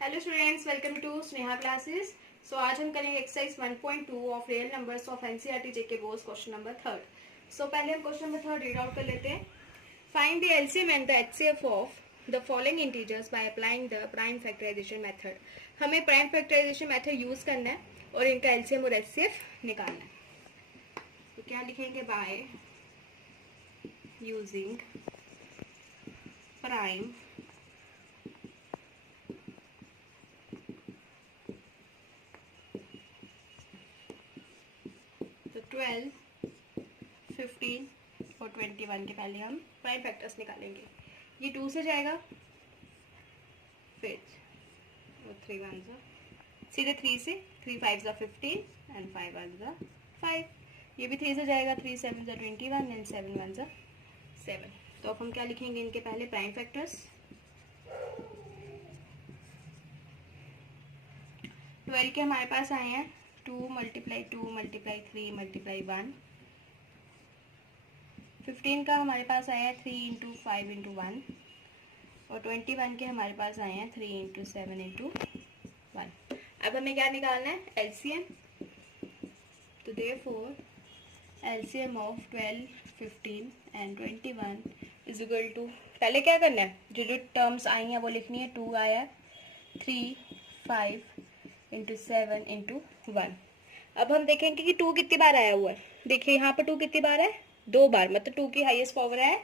Hello students, welcome to Sneha classes. So आज हम करेंगे exercise 1.2 of real numbers of NCERT JK boards question number third. So पहले हम question number third read out कर लेते हैं। Find the LCM and the HCF of the following integers by applying the prime factorisation method. हमें prime factorisation method use करना है और इनका एलसीएम और एचसीएफ निकालना है। तो क्या लिखेंगे? बाय यूजिंग प्राइम तो 12, 15 और 21 के पहले हम प्राइम फैक्टर्स निकालेंगे। ये 2 से जाएगा, फिर और 3 वन ज़ा सीधे 3 से 3 5 ज़ा 15 एंड 5 वन ज़ा 5। ये भी 3 से जाएगा, 3 7 ज़ा 21 एंड 7 वन ज़ा 7। तो अब हम क्या लिखेंगे इनके पहले प्राइम फैक्टर्स। 12 के हमारे पास आए हैं 2 मल्टीप्लाई 2 मल्टीप्लाई 3 मल्टीप्लाई 1। 15 का हमारे पास आया है 3 इंटू 5 इंटू 1 और 21 के हमारे पास आए हैं 3 इंटू 7 इंटू 1। अब हमें क्या निकालना है? एलसीएम। तो therefore LCM of 12, 15 and 21 is equal to, पहले क्या करना है? जो टर्म्स आई हैं वो लिखनी है। 2 आया, 3 5 इंटू 7 इंटू 1। अब हम देखेंगे कि 2 कितनी बार आया हुआ है। देखिए यहाँ पर 2 कितनी बार है? 2 बार, मतलब 2 की हाईएस्ट पावर है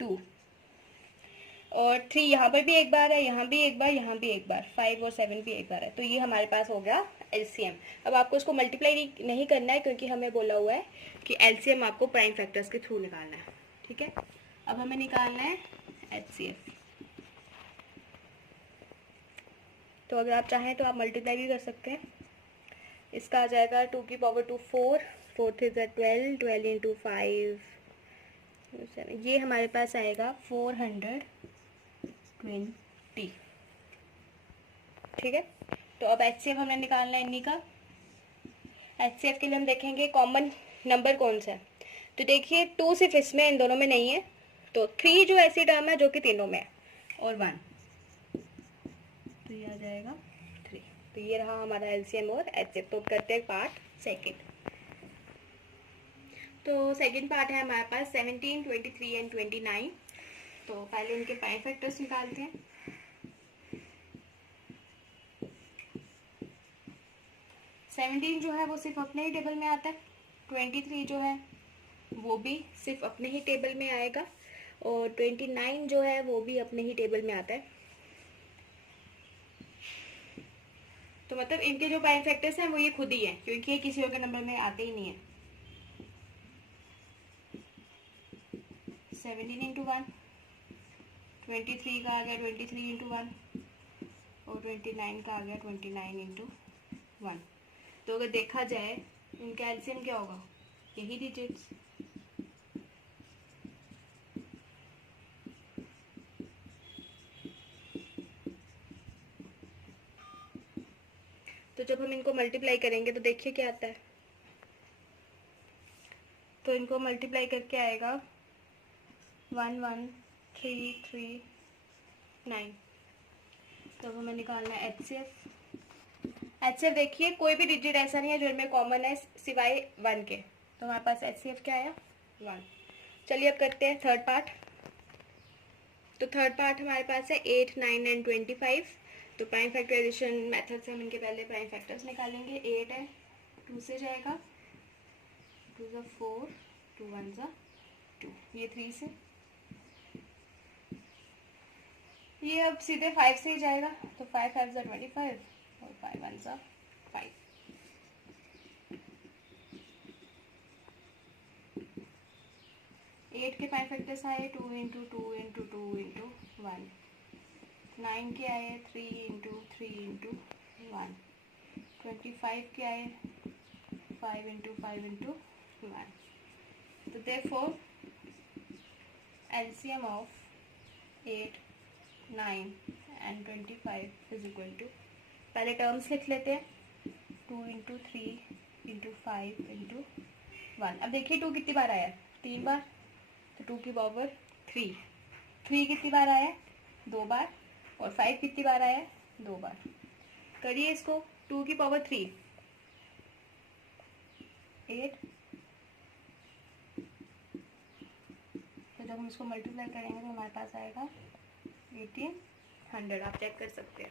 2। और 3 यहाँ पर भी एक बार है, यहाँ भी एक बार, यहाँ भी एक बार, 5 और 7 भी एक बार है। तो ये हमारे पास हो गया एलसीएम। अब आपको इसको मल्टीप्लाई नहीं करना है क्योंकि हमें बोला हुआ है कि एलसीएम आपको प्राइम फैक्टर्स के थ्रू निकालना है। ठीक है, अब हमें निकालना है एचसीएफ। तो अगर आप चाहें तो आप मल्टीप्लाई भी कर सकते हैं। इसका आ जाएगा 2 की पावर 2 4, 4 3 12, 12 इंटू 5 7। ये हमारे पास आएगा 420। ठीक है, तो अब एचसीएफ हमने निकालना है इन्हीं का। एचसीएफ के लिए हम देखेंगे कॉमन नंबर कौन सा है। तो देखिए 2 सिर्फ इसमें, इन दोनों में नहीं है। तो 3 जो ऐसी टर्म है जो कि तीनों में है, और 1, तो ये आ जाएगा 3। तो ये रहा हमारा एलसीएम और एचसीएफ। तो करते हैं पार्ट सेकंड। तो सेकंड पार्ट है हमारे पास 17, 23 एंड 29। तो पहले इनके प्राइम फैक्टर्स निकालते हैं। सेवनटीन जो है वो सिर्फ अपने ही टेबल में आता है। 23 जो है वो भी सिर्फ अपने ही टेबल में आएगा, और 29 जो है वो भी अपने ही टेबल में आता है। तो मतलब इनके जो प्राइम फैक्टर्स हैं वो ये खुद ही है, क्योंकि ये किसी और के नंबर में आते ही नहीं है। 17 इंटू 1, 23 का आ गया 23 इंटू 1, और 29 का आ गया 29 इंटू 1। तो अगर देखा जाए इनका एलसीएम क्या होगा? यही डिजिट्स। तो जब हम इनको मल्टीप्लाई करेंगे तो देखिए क्या आता है। तो इनको मल्टीप्लाई करके आएगा 1 1 3 3 9। तो अब हमें निकालना है एचसीएफ। एचसीएफ देखिए कोई भी डिजिट ऐसा नहीं है जो इनमें कॉमन है सिवाय 1 के। तो हमारे पास एचसीएफ क्या आया? 1। चलिए अब करते हैं थर्ड पार्ट। तो थर्ड पार्ट हमारे पास है 8 9 एंड 25। तो प्राइम फैक्टराइजेशन मेथड से हम इनके पहले प्राइम फैक्टर्स निकालेंगे। 8 है, 2 से जाएगा, 2 ज़ा 4, 2 1 ज़ा 2। ये 3 से, ये अब सीधे 5 से ही जाएगा। तो 5 5 ज़ा 25 और 5 1 ज़ा 5। एट के प्राइम फैक्टर्स आए 2 इंटू 2 इंटू 2 इंटू 1। 9 के आए 3 इंटू 3 इंटू 1। 25 के आए 5 इंटू 5 इंटू 1। तो therefore LCM of 8 9 and 25 is equal to, पहले टर्म्स लिख लेते हैं। 2 इंटू 3 इंटू 5 इंटू 1। अब देखिए 2 कितनी बार आया? 3 बार। तो 2 की पावर 3। 3 कितनी बार आया? 2 बार। और 5 कितनी बार आया? 2 बार करिए इसको। 2 की पावर 3 8, तो जब हम इसको मल्टीप्लाई करेंगे तो हमारे पास आएगा 1800। आप चेक कर सकते हैं।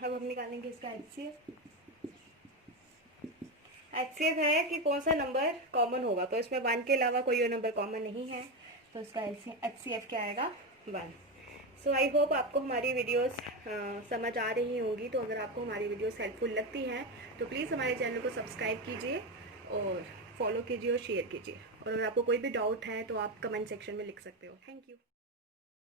अब हम निकालेंगे इसका HCF है कि कौन सा नंबर कॉमन होगा, तो इसमें 1 के अलावा कोई और नंबर कॉमन नहीं है, तो इसका HCF क्या आएगा 1। सो आई होप आपको हमारी वीडियोस समझ आ रही होंगी। तो अगर आपको हमारी वीडियोस हेल्पफुल लगती हैं तो प्लीज़ हमारे चैनल को सब्सक्राइब कीजिए और फॉलो कीजिए और शेयर कीजिए। और अगर आपको कोई भी डाउट है तो आप कमेंट सेक्शन में लिख सकते हो। Thank you.